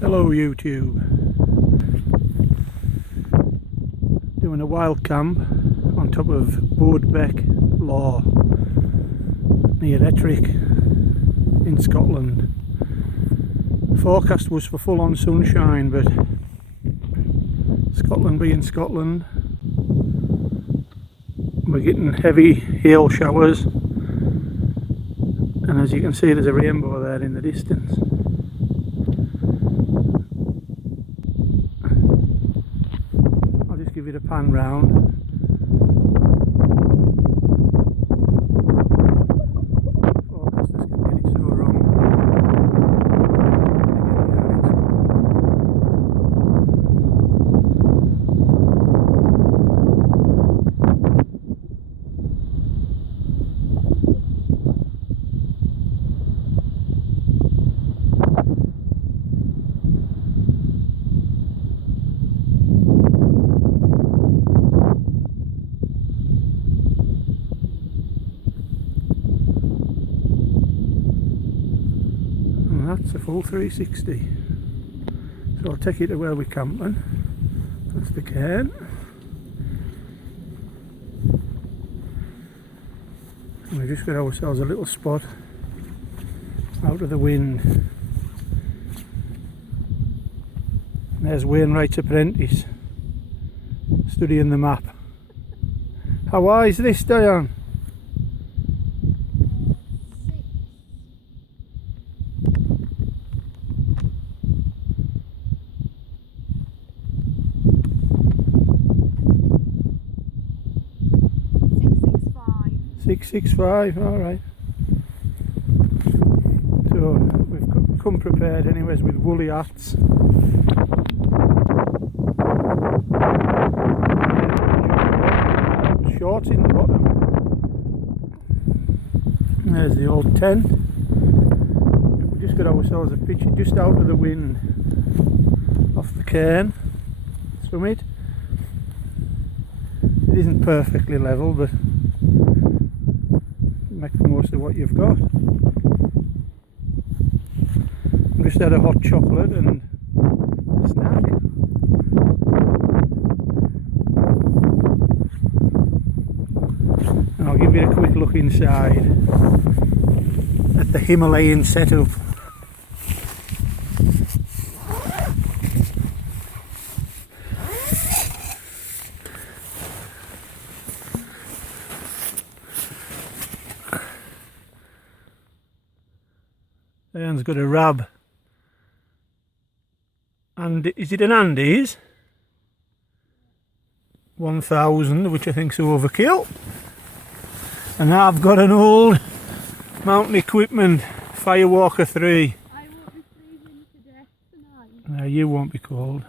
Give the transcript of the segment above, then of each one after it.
Hello YouTube. Doing a wild camp on top of Bodesbeck Law near Ettrick in Scotland. The forecast was for full on sunshine, but Scotland being Scotland, we're getting heavy hail showers, and as you can see there's a rainbow there in the distance. I'll just give it a pan round. Forecasters can get it so wrong. That's a full 360. So I'll take you to where we're camping. That's the cairn. And we've just got ourselves a little spot out of the wind. And there's Wainwright's apprentice studying the map. How high is this, Diane? 665, alright. So we've come prepared anyways with woolly hats. Shorts in the bottom. There's the old tent. We just got ourselves a picture just out of the wind off the cairn summit. It isn't perfectly level, but make the most of what you've got. I just had a hot chocolate and a snack. And I'll give you a quick look inside at the Himalayan setup. Diane's got a rab, and is it an Andes 1000, which I think's overkill, and I've got an old mountain equipment Firewalker 3. I won't be freezing to death tonight. No, you won't be cold.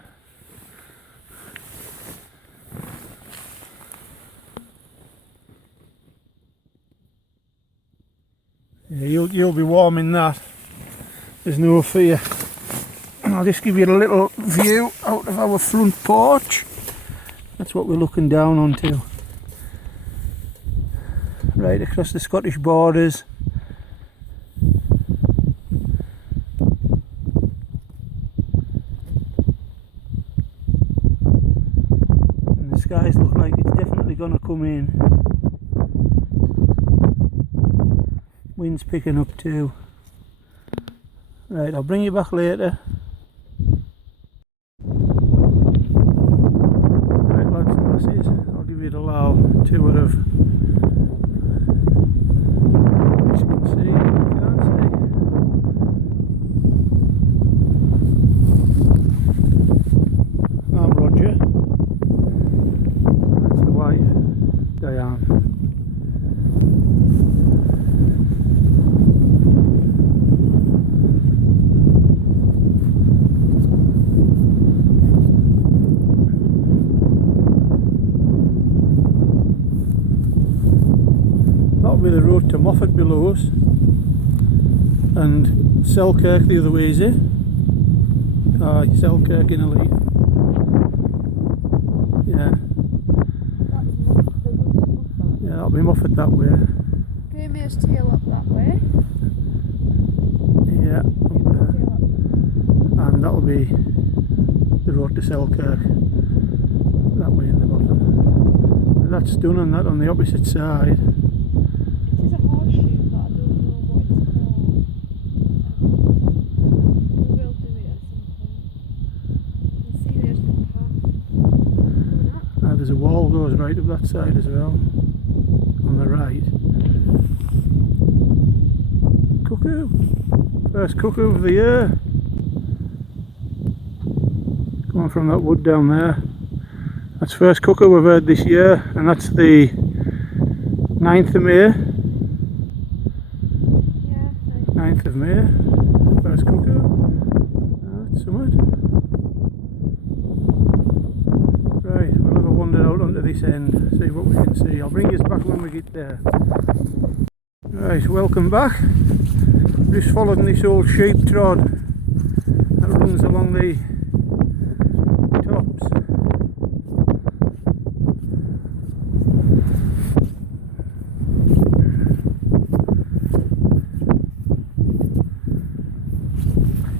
Yeah, you'll be warm in that. There's no fear. I'll just give you a little view out of our front porch. That's what we're looking down onto. Right across the Scottish borders. And the skies look like it's definitely going to come in. Wind's picking up too. Right, I'll bring you back later. Right, lads and lasses, I'll give you the Lao tour of, as you can see, you can't see. I'm Roger. That's the wife, Diane. With the road to Moffat below us and Selkirk the other way, is it? Selkirk in a leaf. Yeah. Yeah, that'll be Moffat that way. Gamer's tail up that way. Yeah. And that'll be be the road to Selkirk, that way in the bottom. But that's stunning, that on the opposite side. It is a horseshoe, but I don't know what it's called. We will do it at some point. You can see there's the path. Going up. There's a wall goes right up that side as well, on the right. Cuckoo! First cuckoo of the year. Coming from that wood down there. That's first cuckoo we've heard this year, and that's the 9th of May. Yeah. 9th of May. First cuckoo. That's somewhat. Right, we'll have a wander out onto this end, see what we can see. I'll bring you back when we get there. Right, welcome back. Just following this old sheep trod that runs along the tops.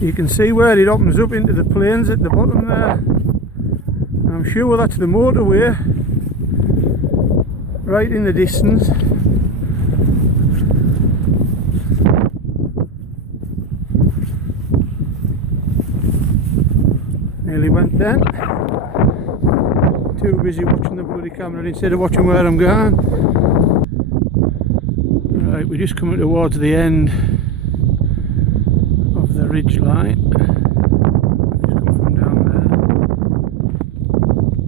You can see where it opens up into the plains at the bottom there. And I'm sure that's the motorway right in the distance. Nearly went then. Too busy watching the bloody camera instead of watching where I'm going. Right, we're just coming towards the end of the ridge line. Just come from down there.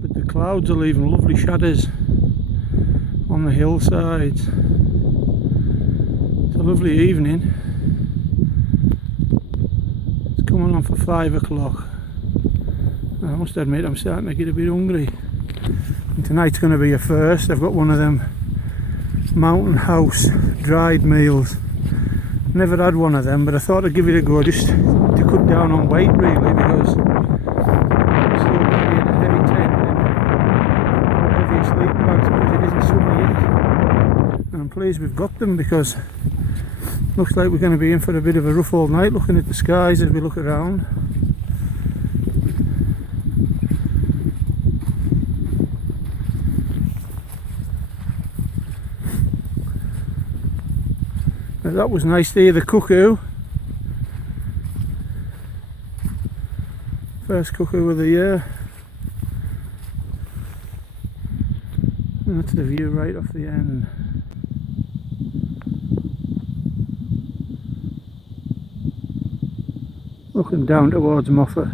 But the clouds are leaving lovely shadows on the hillsides. It's a lovely evening. It's coming on for 5 o'clock. I must admit I'm starting to get a bit hungry, and tonight's going to be a first. I've got one of them Mountain House dried meals. Never had one of them, but I thought I'd give it a go just to cut down on weight really, because I'm still going to be in a heavy tent and heavy sleeping bags because it isn't summer yet. And I'm pleased we've got them, because looks like we're going to be in for a bit of a rough old night looking at the skies as we look around. That was nice to hear the cuckoo. First cuckoo of the year. And that's the view right off the end. Looking down towards Moffat. We're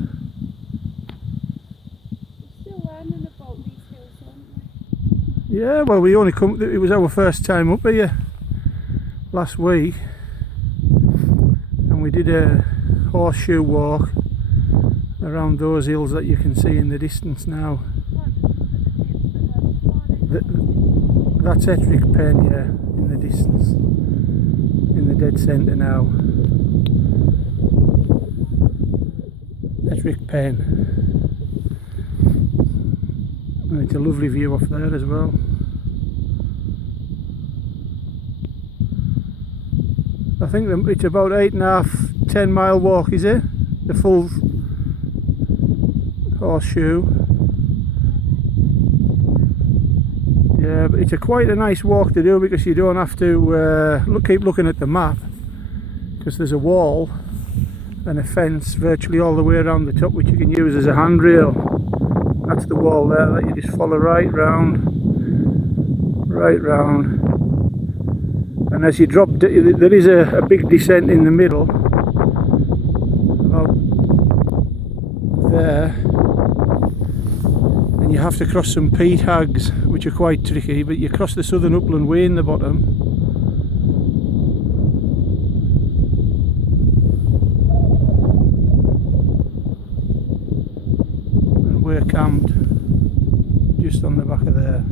still learning about these hills, aren't we? Yeah, well, we only come. It was our first time up here last week, and we did a horseshoe walk around those hills that you can see in the distance now. That's Ettrick Pen, yeah, in the distance, in the dead centre now. Ettrick Pen, and it's a lovely view off there as well. I think it's about 8.5, 10 mile walk, is it? The full horseshoe. Yeah, but it's quite a nice walk to do, because you don't have to keep looking at the map, because there's a wall and a fence virtually all the way around the top, which you can use as a handrail. That's the wall there that you just follow right round. And as you drop, there is a big descent in the middle, about there, and you have to cross some peat hags, which are quite tricky, but you cross the Southern Upland Way in the bottom. And we're camped just on the back of there.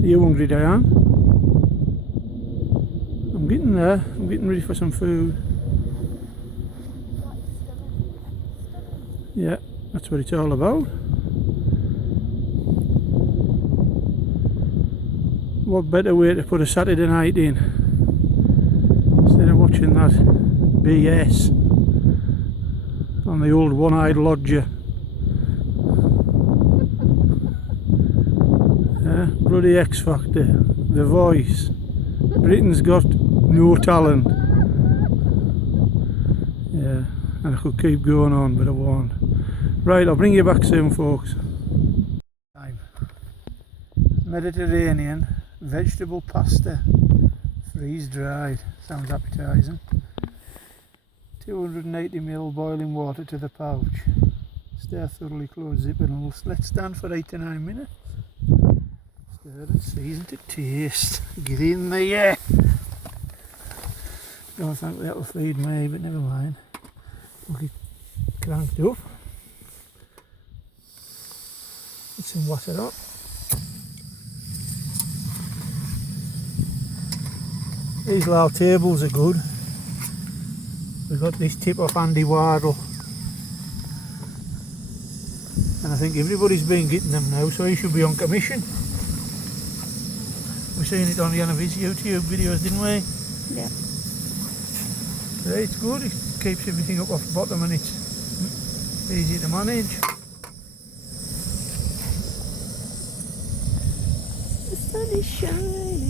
Are you hungry, Diane? I'm getting there. I'm getting ready for some food. Yeah, that's what it's all about. What better way to put a Saturday night in instead of watching that BS on the old one-eyed lodger. Bloody X Factor, The Voice, Britain's Got No Talent. Yeah, and I could keep going on, but I won't. Right, I'll bring you back soon, folks. Mediterranean vegetable pasta, freeze dried. Sounds appetising. 280ml boiling water to the pouch. Stir thoroughly, close zip and let stand for 8 to 9 minutes. Stir and season to taste. Get in there. Don't think that'll feed me, but never mind. We'll get cranked up. Get some water up. These little tables are good. We've got this tip off Andy Wardle, and I think everybody's been getting them now, so he should be on commission. We've seen it on one of his YouTube videos, didn't we? Yeah. Yeah, it's good, it keeps everything up off the bottom and it's easy to manage. The sun is shining.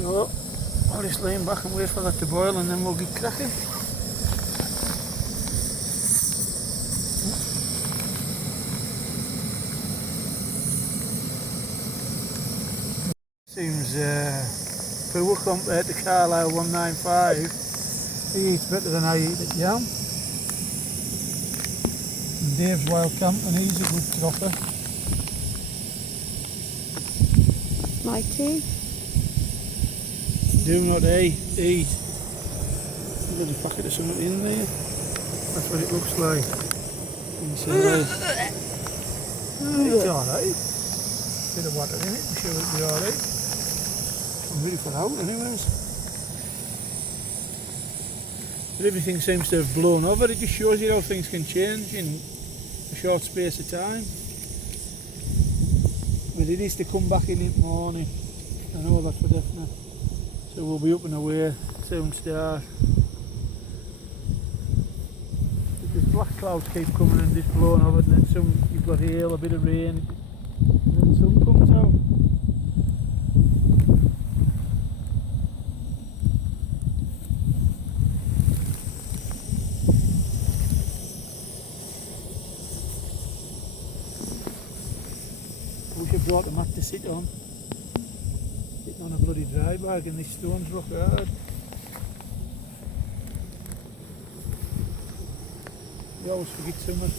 So I'll just lean back and wait for that to boil and then we'll get cracking. Seems poor compared to Carlisle 195. He eats better than I eat at Yam. And Dave's Wild Camp, and he's a good cropper. My tea. Do not eat. There's a packet of something in there. That's what it looks like. Inside. It's alright. Bit of water in it, I'm sure it'll be alright. I'm ready for out anyways. But everything seems to have blown over. It just shows you how things can change in a short space of time. But it is to come back in the morning. I know that for definite. So we'll be up and away soon start. Because black clouds keep coming and just blowing over, and then some you've got hail, a bit of rain, and then the sun comes out. I wish I brought a mat to sit on. Sitting on a bloody dry bag and these stones rock hard. You always forget something.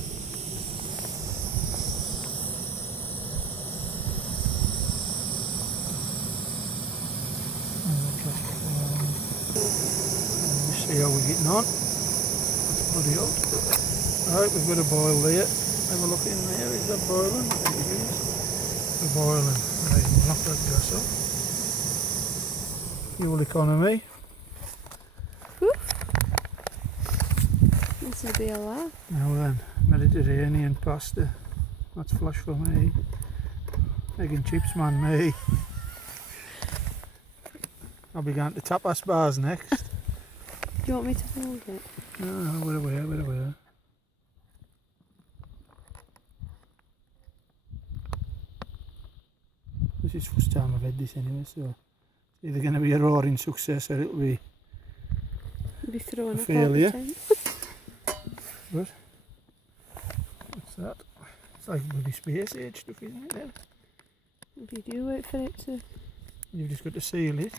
Just see how we're getting on. That's bloody hot. Right, we've got a boil there. Have a look in there. Is that boiling? There it is. It's boiling. Right, we'll knock that gas up. Fuel economy. This will be a laugh. Now then, Mediterranean pasta. That's flush for me. Egg and chips man, me. I'll be going to tapas bars next. Do you want me to hold it? No, wait away. This is the first time I've had this anyway, so it's either going to be a roaring success or it'll be You'll be throwing a up failure. all the time. What? What's that? It's like bloody space age stuff, isn't it? Now? If you do wait for it to... You've just got to seal it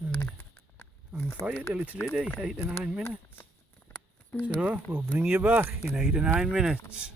and fire till it's ready, 8 to 9 minutes. So we'll bring you back in 8 to 9 minutes.